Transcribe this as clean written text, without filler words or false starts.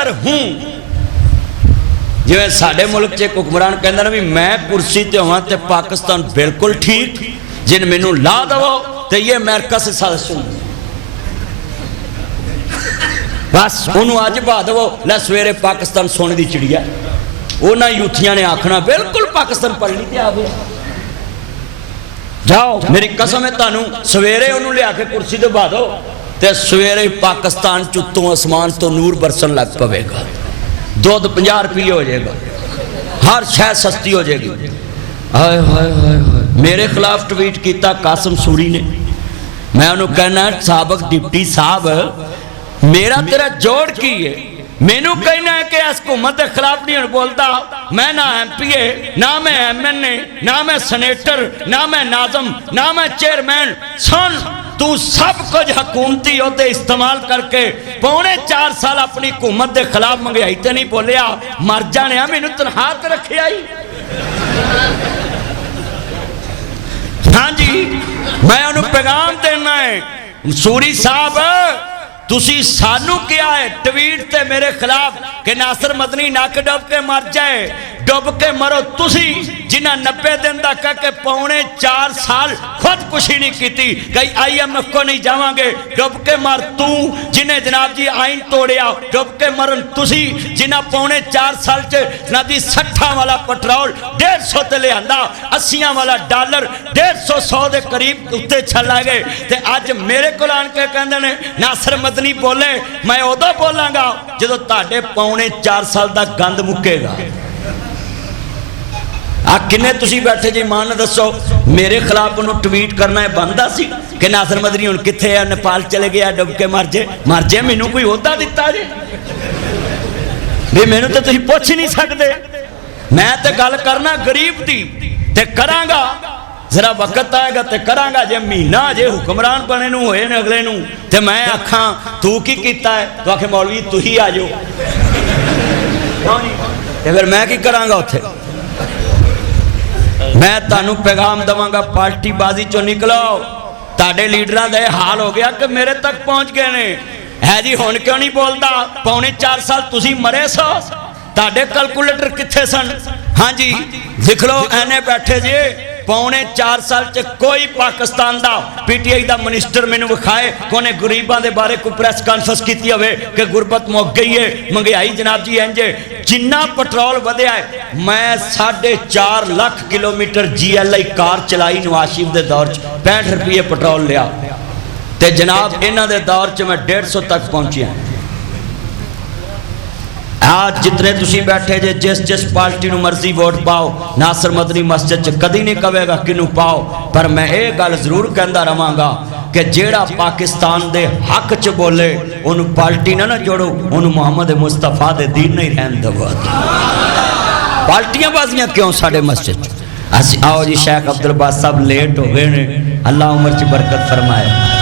बेहतर हूँ। जिवें साडे मुल्क च एक हुक्मरान कहंदा ना भी मैं कुर्सी ते होवां ते पाकिस्तान बिल्कुल ठीक, जिन मैनू ला दवो तो ये अमेरिका से साजिश होंदी, बस उन्होंने अज बहा दवो लै सवेरे पाकिस्तान सोने की चिड़िया। उन्होंने यूथियां ने आखना बिल्कुल पाकिस्तान पढ़नी ते आ गया। जाओ मेरी कसम है तुहानू, सवेरे उन्होंने लिया के कुर्सी ते बहा दो तो सवेरे पाकिस्तान चुत्तों आसमान तो नूर बरसन लग पवेगा, दुध 50 रुपये हो जाएगा, हर शह सस्ती हो जाएगी। हाय हाय हाय हाय, मेरे खिलाफ ट्वीट किया कासिम सूरी ने। मैं उन्होंने कहना साबक डिप्टी साहब मेरा तेरा जोड़ की है, मैनू कहना है कि इस हुकूमत के खिलाफ नहीं बोलता। मैं ना MP ना मैं MNA ना मैं सनेटर ना मैं नाजम ना मैं चेयरमैन। सुन तू सब कुछ हुकूमती ओहदे इस्तेमाल करके 4.25 साल अपनी हुकूमत के खिलाफ महंगाई ते नहीं बोलिया, मर जाने मैनू तनख्वाह ते रखिया ही। हाँ जी मैं उन्होंने पैगाम देना है, सूरी साहब तुसी सानू क्या है ट्वीट ते मेरे खिलाफ कि नासिर मदनी नक डुब के मर जाए, डुब के मरो। तुसी जिन्हें 90 दिन का कह के 4.25 साल खुदकुशी नहीं की, कई IMF को नहीं जावांगे, डुब के मर। तू जिन्हें जनाब जी आइन तोड़िया डुब के मरन तुसी, जिन्हें 4.25 साल च जनाब जी 60 वाला पेट्रोल 150 ते लिया, 80 वाला डॉलर 150 के करीब उत्ते चला गए। ते अज मेरे को आन के कहते हैं नासिर मदनी बोले, मैं उदों बोलांगा जो तुहाडे 4.25 साल का गंद मुकेगा। आ किन्ने तुसी बैठे जी मान दसो, मेरे खिलाफ उन्होंने ट्वीट करना बनता सी कि नासिर मदनी हुण कित्थे है, नेपाल चले गया, डुब के मर जे। मैनू कोई ओहदा दिता जे भी मैनू तो तुसी पुछ ही नहीं सकते। मैं तो गल करना गरीब दी ते करांगा, जरा वक्त आएगा तो करांगा। जे महीना जे हुक्मरान बने नूं होए ने अगले नूं ते मैं आखां तू की कीता है, तो आखे मौलवी तू ही आ जाओ, ते फिर मैं की करांगा उत्थे। मैं तुहानू पैगाम दवांगा पार्टीबाजी चो निकलो। तुहाडे लीडरां दा हाल हो गया कि मेरे तक पहुंच गए ने है जी, हुण क्यों नहीं बोलता? 4.25 साल तुसी मरे सो, तुहाडे कैलकुलेटर कित्थे सन? हाँ जी लिख लो एने बैठे जे 4.25 साल च कोई पाकिस्तान दा PTI दा मिनिस्टर मैनू विखाए कोने गरीबां दे बारे कोई प्रेस कॉन्फ्रेंस की होवे कि गुरबत मुक गई है, महंगाई जनाब जी इंजे। जिन्ना पेट्रोल वधिया है, मैं 4.5 लाख किलोमीटर GLI कार चलाई नवाज शरीफ दे दौर च, 65 रुपये पेट्रोल लिया, ते जनाब इन्हां दे दौर च मैं 150 तक पहुंचिया। आज जितने तुसी बैठे जे जिस पार्टी नूं मर्जी वोट पाओ, नासिर मदनी मस्जिद च कदी नहीं कहेगा किनू पाओ, पर मैं ये गल जरूर कहता रवांगा कि जेड़ा पाकिस्तान दे हक च बोले उन्होंने पार्टी ना जोड़ो, उन्होंने मुहम्मद मुस्तफा दे दीन नहीं रहन दवो। पार्टियां बाजियां क्यों साडे मस्जिद? आओ जी शेख अब्दुल बास साहब लेट हो गए ने, अल्लाह उम्र च बरकत फरमाए।